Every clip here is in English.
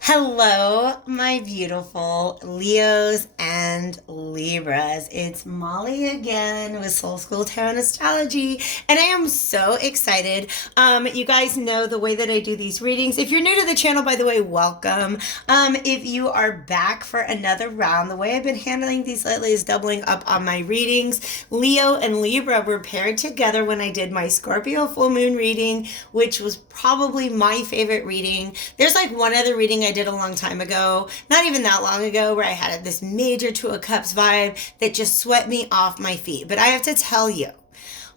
Hello, my beautiful Leos and Libras. It's Molly again with Soul School Tarot and Astrology, and I am so excited. You guys know the way that I do these readings. If you're new to the channel, by the way, welcome. If you are back for another round, the way I've been handling these lately is doubling up on my readings. Leo and Libra were paired together when I did my Scorpio full moon reading, which was probably my favorite reading. There's like one other reading I did a long time ago, not even that long ago, where I had this major Two of Cups vibe that just swept me off my feet. But I have to tell you,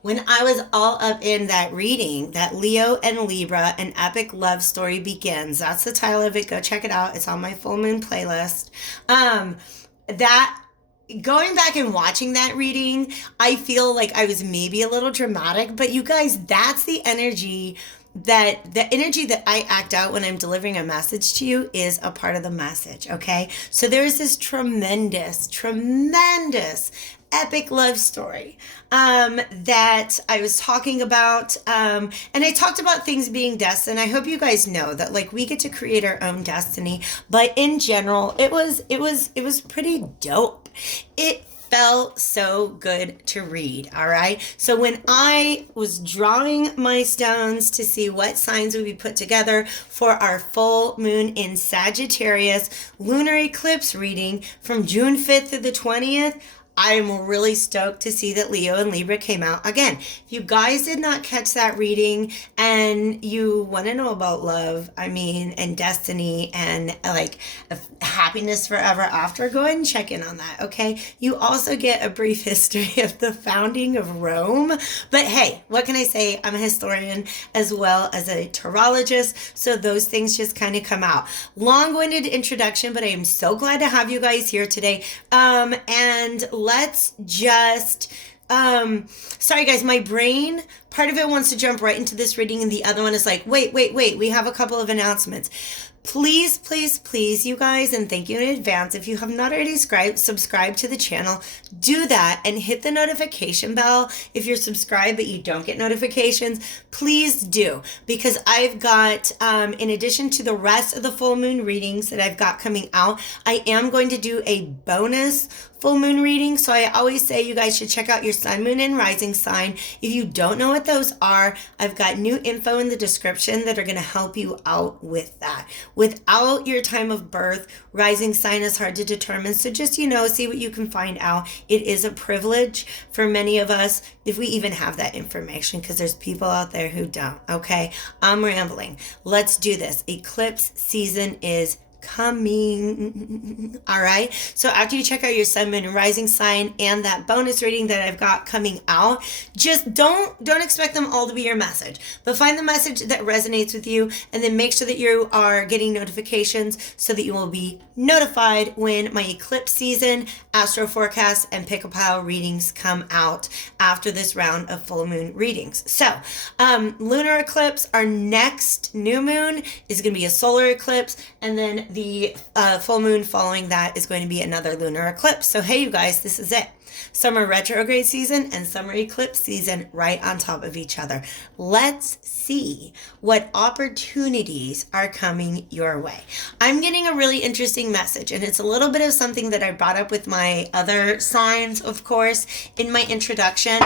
when I was all up in that reading, that Leo and Libra, an epic love story begins. That's the title of it. Go check it out. It's on my full moon playlist. That Going back and watching that reading, I feel like I was maybe a little dramatic, but you guys, that's the energy that I act out when I'm delivering a message to you is a part of the message, okay? So there's this tremendous epic love story that I was talking about, and I talked about things being destined. I hope you guys know that like we get to create our own destiny, but in general, it was pretty dope. It felt so good to read. All right. So when I was drawing my stones to see what signs would be put together for our full moon in Sagittarius lunar eclipse reading from June 5th to the 20th, I'm really stoked to see that Leo and Libra came out. Again, if you guys did not catch that reading and you want to know about love, and destiny and like happiness forever after, go ahead and check in on that, okay? You also get a brief history of the founding of Rome. But hey, what can I say? I'm a historian as well as a tarologist, so those things just kind of come out. Long-winded introduction, but I am so glad to have you guys here today. And let's just sorry guys, my brain, part of it wants to jump right into this reading and the other one is like, wait, we have a couple of announcements. Please, you guys, and thank you in advance. If you have not already subscribe to the channel, do that and hit the notification bell. If you're subscribed but you don't get notifications, please do, because I've got, in addition to the rest of the full moon readings that I've got coming out, I am going to do a bonus full moon reading. So I always say you guys should check out your sun, moon, and rising sign. If you don't know what those are, I've got new info in the description that are going to help you out with that. Without your time of birth, rising sign is hard to determine. So just, see what you can find out. It is a privilege for many of us if we even have that information, because there's people out there who don't. Okay, I'm rambling. Let's do this. Eclipse season is coming. All right. So after you check out your sun, moon, and rising sign and that bonus reading that I've got coming out, just don't expect them all to be your message, but find the message that resonates with you, and then make sure that you are getting notifications so that you will be notified when my eclipse season, astro forecast, and pick a pile readings come out after this round of full moon readings. So, lunar eclipse, our next new moon is going to be a solar eclipse, and then the full moon following that is going to be another lunar eclipse. So hey, you guys, this is it. Summer retrograde season and summer eclipse season right on top of each other. Let's see what opportunities are coming your way. I'm getting a really interesting message, and it's a little bit of something that I brought up with my other signs, of course, in my introduction.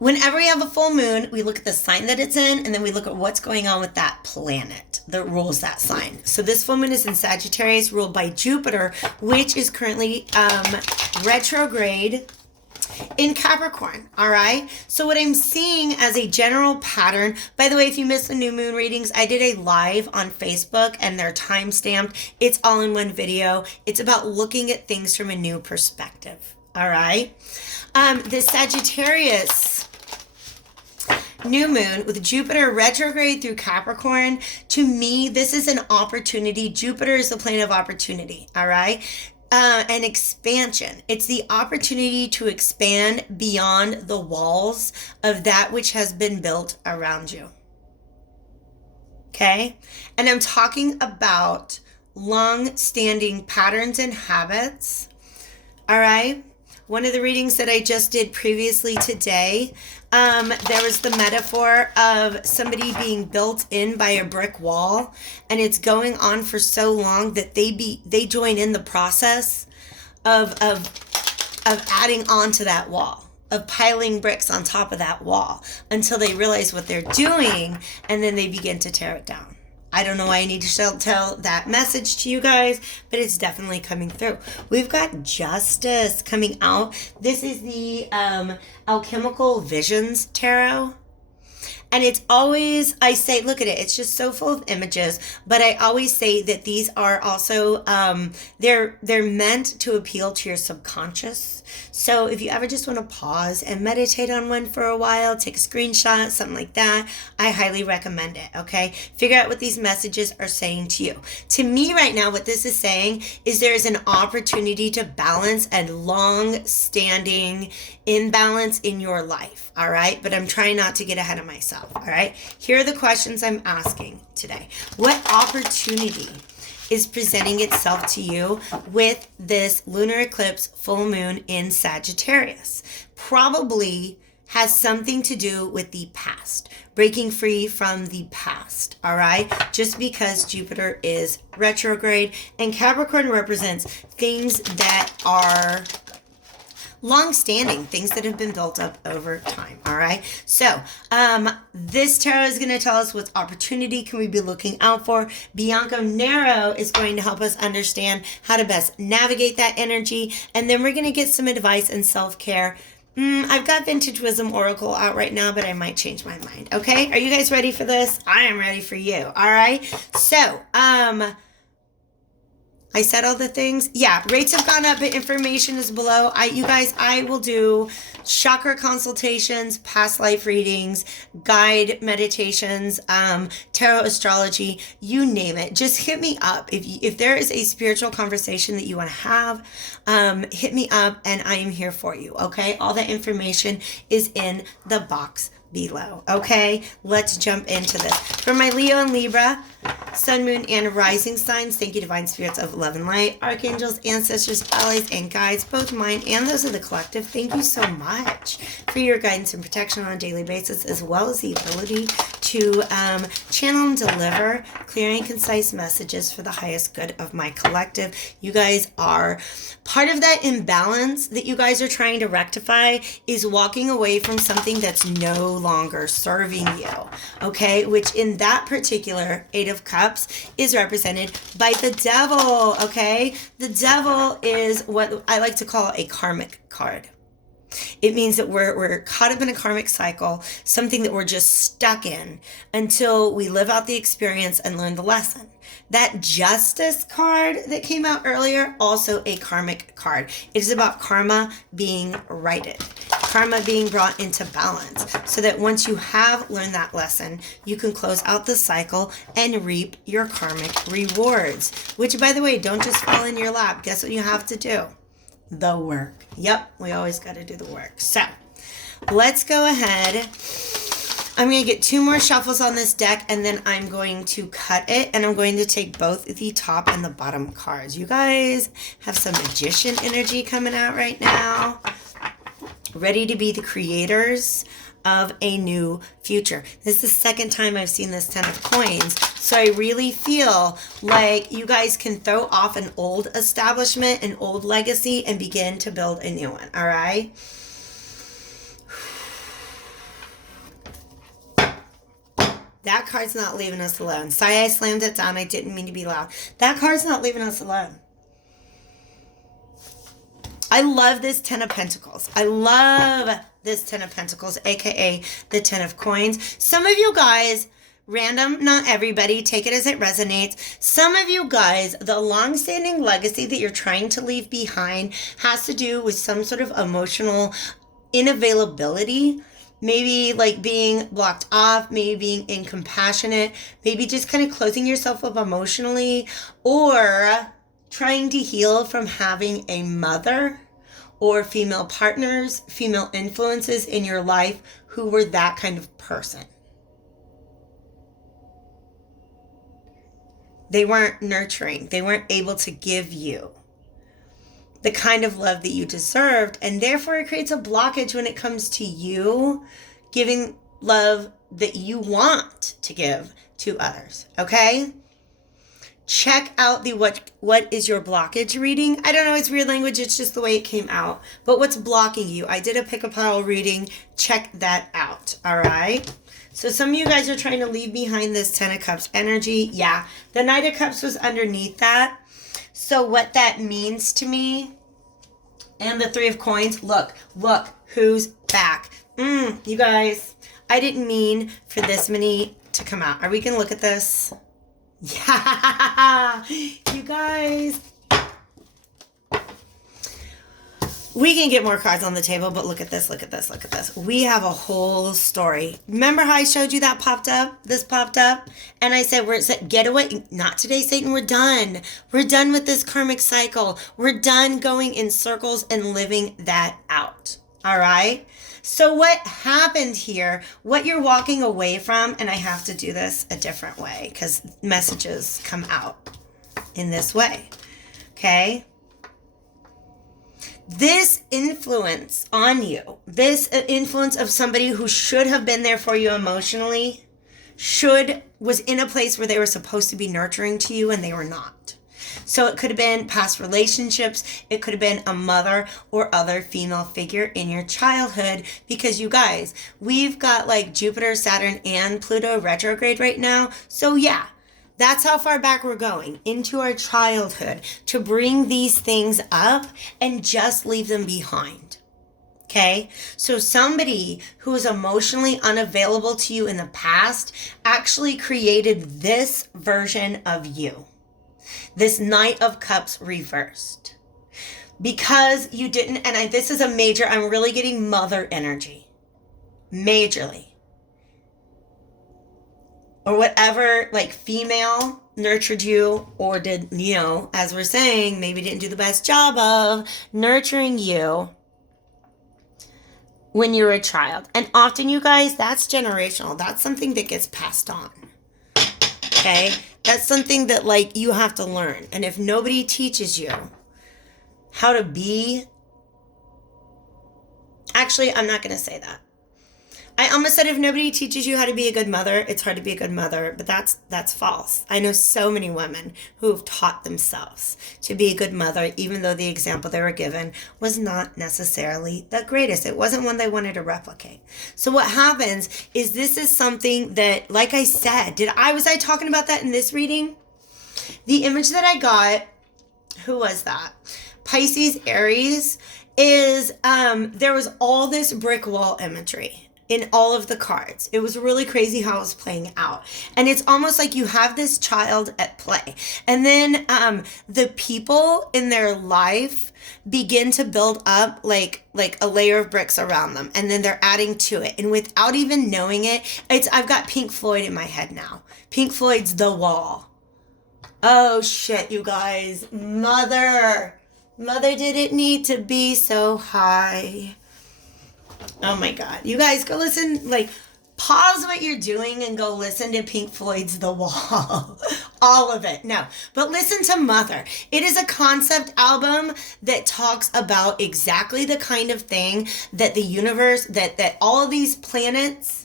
Whenever we have a full moon, we look at the sign that it's in, and then we look at what's going on with that planet that rules that sign. So this full moon is in Sagittarius, ruled by Jupiter, which is currently retrograde in Capricorn. All right. So what I'm seeing as a general pattern, by the way, if you missed the new moon readings, I did a live on Facebook and they're time stamped. It's all in one video. It's about looking at things from a new perspective. All right. The Sagittarius new moon with Jupiter retrograde through Capricorn, to me, this is an opportunity. Jupiter is the plane of opportunity. All right. An expansion. It's the opportunity to expand beyond the walls of that which has been built around you. Okay. And I'm talking about long-standing patterns and habits. All right. one of the readings that I just did previously today, there was the metaphor of somebody being built in by a brick wall, and it's going on for so long that they join in the process of adding on to that wall, of piling bricks on top of that wall until they realize what they're doing, and then they begin to tear it down. I don't know why I need to tell that message to you guys, but it's definitely coming through. We've got Justice coming out. This is the Alchemical Visions Tarot. And it's always, I say, look at it, it's just so full of images, but I always say that these are also, they're meant to appeal to your subconscious. So if you ever just want to pause and meditate on one for a while, take a screenshot, something like that, I highly recommend it, okay? Figure out what these messages are saying to you. To me right now, what this is saying is there's an opportunity to balance a long-standing imbalance in your life, all right? But I'm trying not to get ahead of myself, all right? Here are the questions I'm asking today. What opportunity is presenting itself to you with this lunar eclipse full moon in Sagittarius? Probably has something to do with the past, breaking free from the past, all right? Just because Jupiter is retrograde and Capricorn represents things that are long-standing, things that have been built up over time, all right? So this tarot is going to tell us what opportunity can we be looking out for. Bianca Nero is going to help us understand how to best navigate that energy, and then we're going to get some advice and self-care. I've got Vintage Wisdom Oracle out right now, but I might change my mind, okay? Are you guys ready for this? I am ready for you, all right? So, I said all the things. Yeah, rates have gone up, but information is below. I will do chakra consultations, past life readings, guide meditations, tarot astrology, you name it. Just hit me up. If there is a spiritual conversation that you want to have, hit me up and I am here for you, okay? All that information is in the box below, okay? Let's jump into this. For my Leo and Libra, Sun, Moon, and Rising signs, thank you, Divine Spirits of Love and Light, Archangels, Ancestors, Allies, and Guides, both mine and those of the collective. Thank you so much for your guidance and protection on a daily basis, as well as the ability to channel and deliver clear and concise messages for the highest good of my collective. You guys are part of that imbalance that you guys are trying to rectify, is walking away from something that's no longer serving you, okay? Which in that particular Eight of Cups is represented by the Devil, okay? The Devil is what I like to call a karmic card. It means that we're caught up in a karmic cycle, something that we're just stuck in until we live out the experience and learn the lesson. That Justice card that came out earlier, also a karmic card. It is about karma being righted, karma being brought into balance, so that once you have learned that lesson, you can close out the cycle and reap your karmic rewards. Which, by the way, don't just fall in your lap. Guess what you have to do? The work. Yep, we always got to do the work. So let's go ahead. I'm going to get two more shuffles on this deck, and then I'm going to cut it, and I'm going to take both the top and the bottom cards. You guys have some magician energy coming out right now, ready to be the creators of a new future. This is the second time I've seen this Ten of Coins, so I really feel like you guys can throw off an old establishment, an old legacy, and begin to build a new one, all right? That card's not leaving us alone. Sorry I slammed it down. I didn't mean to be loud. That card's not leaving us alone. I love this Ten of Pentacles. I love this Ten of Pentacles, aka the Ten of Coins. Some of you guys, random, not everybody, take it as it resonates. Some of you guys, the long-standing legacy that you're trying to leave behind has to do with some sort of emotional inavailability. Maybe like being blocked off, maybe being incompassionate, maybe just kind of closing yourself up emotionally, or trying to heal from having a mother or female partners, female influences in your life who were that kind of person. They weren't nurturing. They weren't able to give you the kind of love that you deserved. And therefore it creates a blockage when it comes to you giving love that you want to give to others. Okay? Check out the what is your blockage reading. I don't know, it's weird language, it's just the way it came out. But what's blocking you? I did a pick a pile reading. Check that out. All right? So some of you guys are trying to leave behind this 10 of Cups energy. Yeah, the Knight of Cups was underneath that. So what that means to me, and the 3 of Coins, look who's back. You guys, I didn't mean for this many to come out. Are we going to look at this? Yeah, you guys. We can get more cards on the table, but look at this, look at this, look at this. We have a whole story. Remember how I showed you that popped up? This popped up? And I said, get away. Not today, Satan. We're done. We're done with this karmic cycle. We're done going in circles and living that out. All right? So what happened here, what you're walking away from, and I have to do this a different way because messages come out in this way. Okay? This influence on you, this influence of somebody who should have been there for you emotionally, was in a place where they were supposed to be nurturing to you and they were not. So it could have been past relationships, it could have been a mother or other female figure in your childhood, because you guys, we've got like Jupiter, Saturn, and Pluto retrograde right now. So yeah, that's how far back we're going, into our childhood, to bring these things up and just leave them behind. Okay? So somebody who was emotionally unavailable to you in the past actually created this version of you. This Knight of Cups reversed. Because you didn't, and this is a major, I'm really getting mother energy. Majorly. Or whatever, like, female nurtured you, or did, you know, as we're saying, maybe didn't do the best job of nurturing you when you were a child. And often, you guys, that's generational. That's something that gets passed on. Okay? That's something that, like, you have to learn. And if nobody teaches you how to be... Actually, I'm not going to say that. I almost said if nobody teaches you how to be a good mother, it's hard to be a good mother, but that's false. I know so many women who have taught themselves to be a good mother, even though the example they were given was not necessarily the greatest. It wasn't one they wanted to replicate. So what happens is this is something that, like I said, was I talking about that in this reading? The image that I got, who was that? Pisces, Aries, is there was all this brick wall imagery in all of the cards. It was really crazy how it was playing out. And it's almost like you have this child at play. And then the people in their life begin to build up like a layer of bricks around them. And then they're adding to it. And without even knowing it, I've got Pink Floyd in my head now. Pink Floyd's The Wall. Oh shit, you guys. Mother didn't need to be so high. Oh my God. You guys go listen, like, pause what you're doing and go listen to Pink Floyd's The Wall. All of it. No. But listen to Mother. It is a concept album that talks about exactly the kind of thing that the universe, that all of these planets,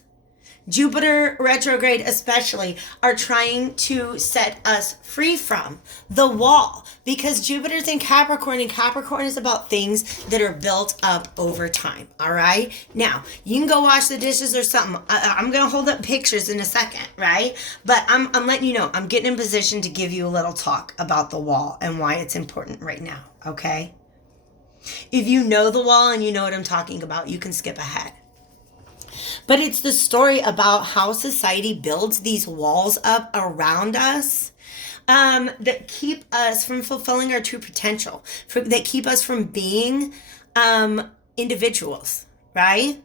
Jupiter retrograde especially, are trying to set us free from. The wall. Because Jupiter's in Capricorn, and Capricorn is about things that are built up over time. All right? Now, you can go wash the dishes or something. I'm going to hold up pictures in a second, right? But I'm letting you know, I'm getting in position to give you a little talk about the wall and why it's important right now, okay? If you know the wall and you know what I'm talking about, you can skip ahead. But it's the story about how society builds these walls up around us that keep us from fulfilling our true potential, that keep us from being individuals, right?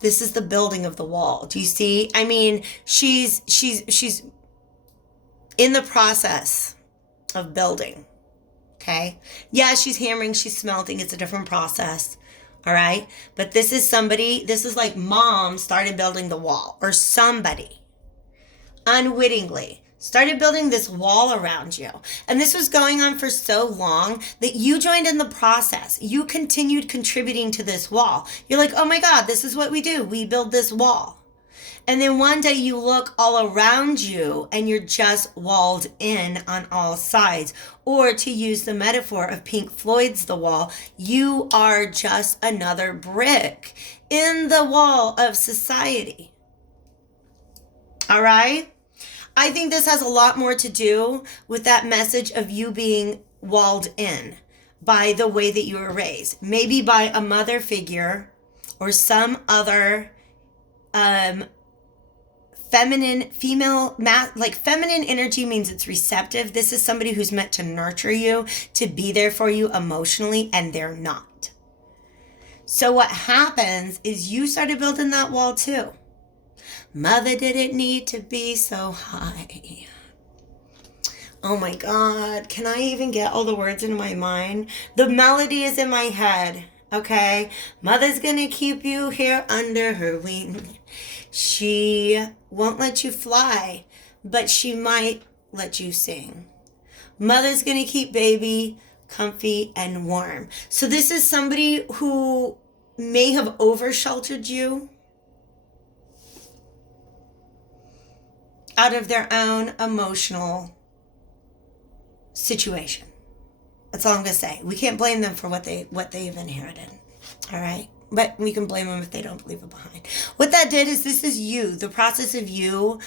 This is the building of the wall. Do you see? I mean, she's in the process of building, okay? Yeah, she's hammering, she's smelting. It's a different process. All right. But this is like mom started building the wall, or somebody unwittingly started building this wall around you. And this was going on for so long that you joined in the process. You continued contributing to this wall. You're like, oh my God, this is what we do. We build this wall. And then one day you look all around you and you're just walled in on all sides. Or to use the metaphor of Pink Floyd's The Wall, you are just another brick in the wall of society. All right? I think this has a lot more to do with that message of you being walled in by the way that you were raised. Maybe by a mother figure or some other feminine energy means it's receptive. This is somebody who's meant to nurture you, to be there for you emotionally, and they're not. So what happens is you started building that wall too. Mother didn't need to be so high. Oh my God, can I even get all the words in my mind? The melody is in my head, okay? Mother's gonna keep you here under her wing. She won't let you fly, but she might let you sing. Mother's gonna keep baby comfy and warm. So this is somebody who may have over-sheltered you out of their own emotional situation. That's all I'm gonna say. We can't blame them for what they've inherited. All right? But we can blame them if they don't leave it behind. What that did is this is you, the process of you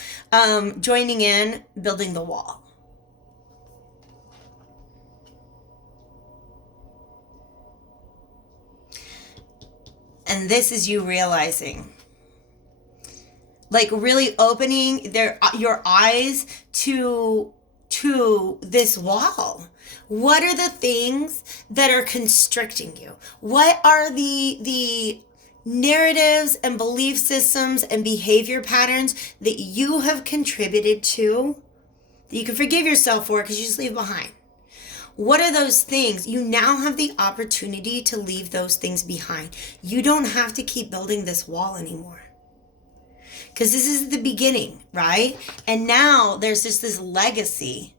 joining in, building the wall. And this is you realizing, like really opening your eyes to this wall. What are the things that are constricting you? What are the narratives and belief systems and behavior patterns that you have contributed to that you can forgive yourself for because you just leave behind? What are those things? You now have the opportunity to leave those things behind. You don't have to keep building this wall anymore. Because this is the beginning, right? And now there's just this legacy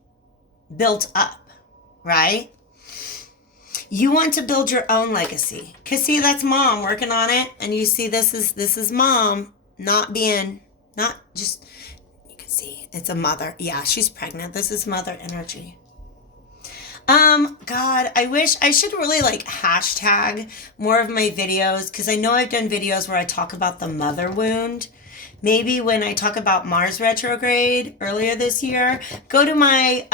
built up, right? You want to build your own legacy. Because see, that's mom working on it. And you see this is mom not just, you can see it's a mother. Yeah, she's pregnant. This is mother energy. God, I wish I should really like hashtag more of my videos, because I know I've done videos where I talk about the mother wound. Maybe when I talk about Mars retrograde earlier this year, go to my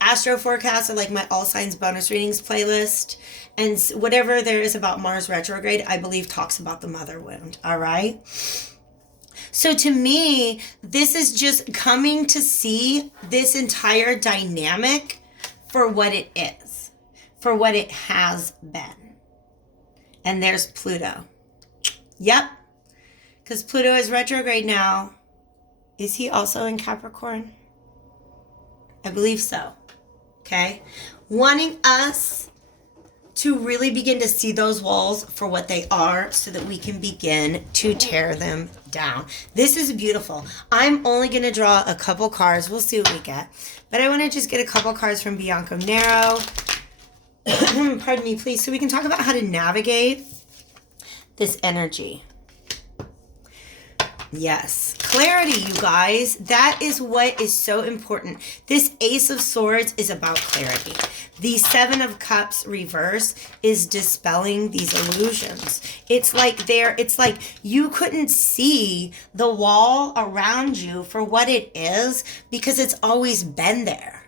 astro forecast or like my all signs bonus readings playlist, and whatever there is about Mars retrograde, I believe talks about the mother wound. All right. So to me, this is just coming to see this entire dynamic for what it is, for what it has been. And there's Pluto. Yep. Because Pluto is retrograde now. Is he also in Capricorn? I believe so. Okay. Wanting us to really begin to see those walls for what they are so that we can begin to tear them down. This is beautiful. I'm only going to draw a couple cards. We'll see what we get. But I want to just get a couple cards from Bianco Nero. Pardon me, please. So we can talk about how to navigate this energy. Yes. Clarity, you guys. That is what is so important. This Ace of Swords is about clarity. The Seven of Cups reverse is dispelling these illusions. It's like you couldn't see the wall around you for what it is because it's always been there.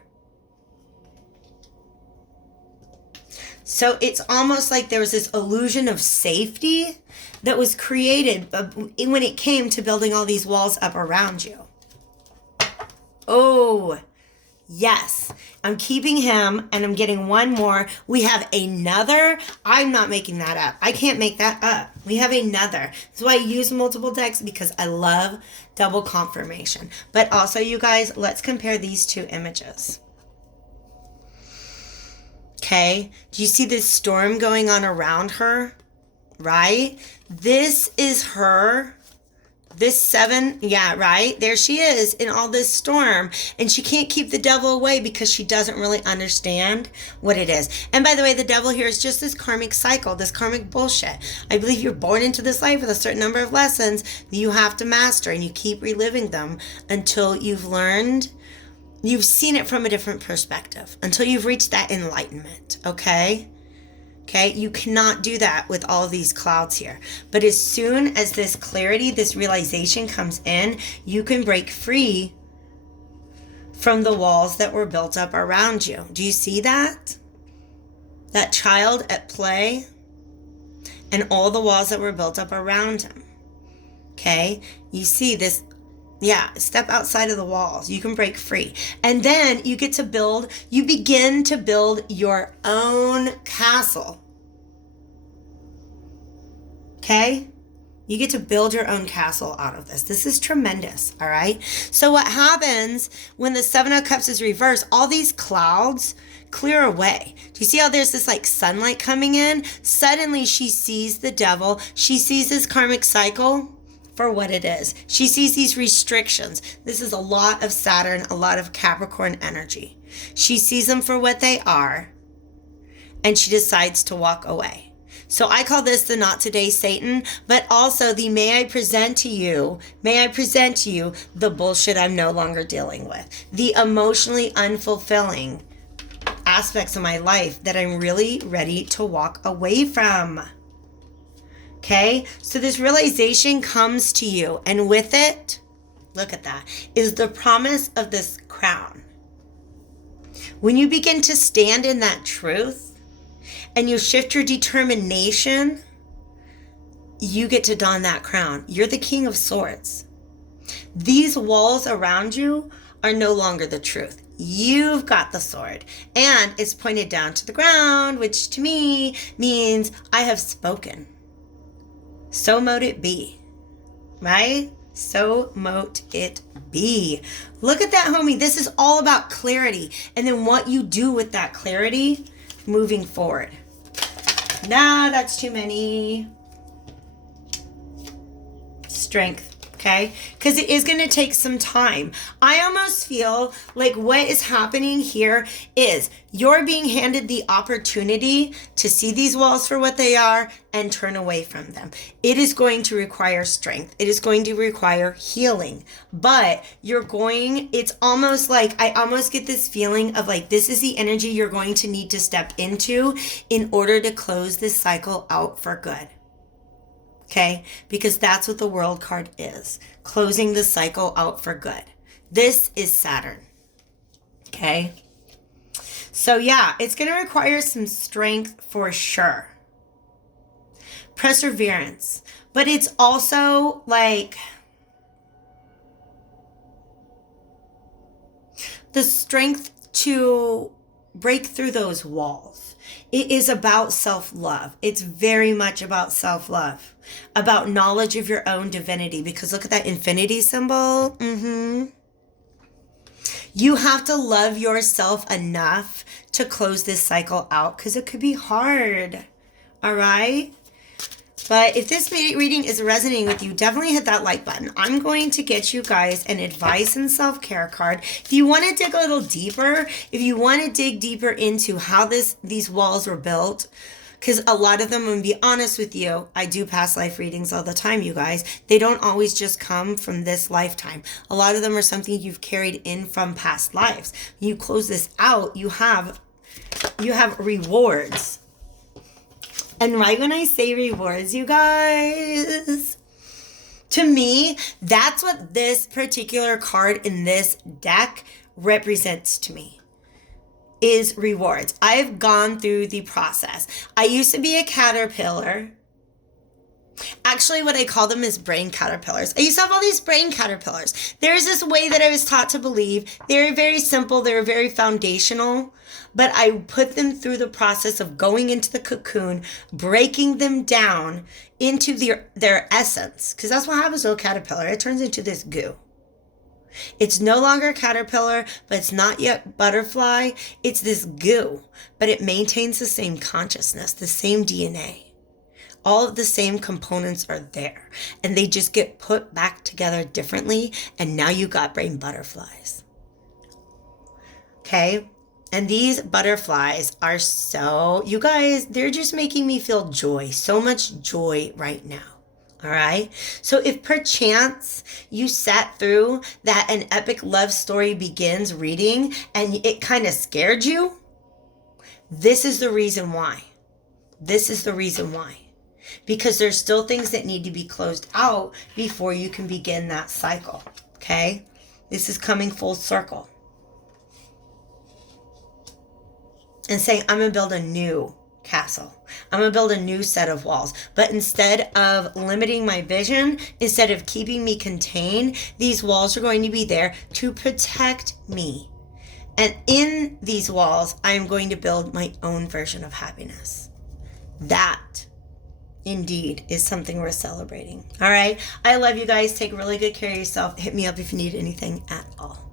So it's almost like there was this illusion of safety that was created when it came to building all these walls up around you. Oh, yes. I'm keeping him, and I'm getting one more. We have another. I'm not making that up. I can't make that up. We have another. That's why I use multiple decks, because I love double confirmation. But also, you guys, let's compare these two images. Okay, do you see this storm going on around her? Right? This is her this 7, yeah, right? There she is in all this storm, and she can't keep the devil away because she doesn't really understand what it is. And by the way, the devil here is just this karmic cycle, this karmic bullshit. I believe you're born into this life with a certain number of lessons that you have to master, and you keep reliving them until you've learned, you've seen it from a different perspective, until you've reached that enlightenment, okay? Okay, you cannot do that with all of these clouds here. But as soon as this clarity, this realization comes in, you can break free from the walls that were built up around you. Do you see that? That child at play and all the walls that were built up around him. Okay, you see this. Yeah, step outside of the walls. You can break free. And then you get to build, you begin to build your own castle. Okay? You get to build your own castle out of this. This is tremendous, all right? So what happens when the 7 of Cups is reversed, all these clouds clear away. Do you see how there's this like sunlight coming in? Suddenly she sees the devil. She sees this karmic cycle for what it is. She sees these restrictions. This is a lot of Saturn, a lot of Capricorn energy. She sees them for what they are, and she decides to walk away. So I call this the not today Satan, but also the may I present to you the bullshit I'm no longer dealing with. The emotionally unfulfilling aspects of my life that I'm really ready to walk away from. Okay, so this realization comes to you, and with it, look at that, is the promise of this crown. When you begin to stand in that truth and you shift your determination, you get to don that crown. You're the King of Swords. These walls around you are no longer the truth. You've got the sword, and it's pointed down to the ground, which to me means I have spoken. So mote it be, right? So mote it be. Look at that, homie. This is all about clarity. And then what you do with that clarity moving forward. Nah, that's too many. Strength. Okay, because it is going to take some time. I almost feel like what is happening here is you're being handed the opportunity to see these walls for what they are and turn away from them. It is going to require strength. It is going to require healing, but it's almost like, I almost get this feeling of like, this is the energy you're going to need to step into in order to close this cycle out for good. Okay, because that's what the World card is. Closing the cycle out for good. This is Saturn. Okay. So yeah, it's going to require some strength for sure. Perseverance. But it's also like the strength to break through those walls. It is about self-love. It's very much about self-love, about knowledge of your own divinity, because look at that infinity symbol. You have to love yourself enough to close this cycle out, because it could be hard. All right? But if this reading is resonating with you, definitely hit that like button. I'm going to get you guys an advice and self-care card. If you want to dig a little deeper, if you want to dig deeper into how these walls were built, because a lot of them, I'm going to be honest with you, I do past life readings all the time, you guys. They don't always just come from this lifetime. A lot of them are something you've carried in from past lives. When you close this out, you have rewards. And right when I say rewards, you guys, to me, that's what this particular card in this deck represents to me, is rewards. I've gone through the process. I used to be a caterpillar. Actually, what I call them is brain caterpillars. I used to have all these brain caterpillars. There's this way that I was taught to believe. They're very simple. They're very foundational. But I put them through the process of going into the cocoon, breaking them down into their essence. Because that's what happens to a caterpillar. It turns into this goo. It's no longer a caterpillar, but it's not yet butterfly. It's this goo. But it maintains the same consciousness, the same DNA. All of the same components are there, and they just get put back together differently, and now you got brain butterflies. Okay? And these butterflies are so, you guys, they're just making me feel joy, so much joy right now. All right. So if perchance you sat through that an epic love story begins reading and it kind of scared you, this is the reason why. This is the reason why. Because there's still things that need to be closed out before you can begin that cycle. Okay. This is coming full circle. And saying, I'm going to build a new castle. I'm going to build a new set of walls. But instead of limiting my vision, instead of keeping me contained, these walls are going to be there to protect me. And in these walls, I am going to build my own version of happiness. That, indeed, is something we're celebrating. All right? I love you guys. Take really good care of yourself. Hit me up if you need anything at all.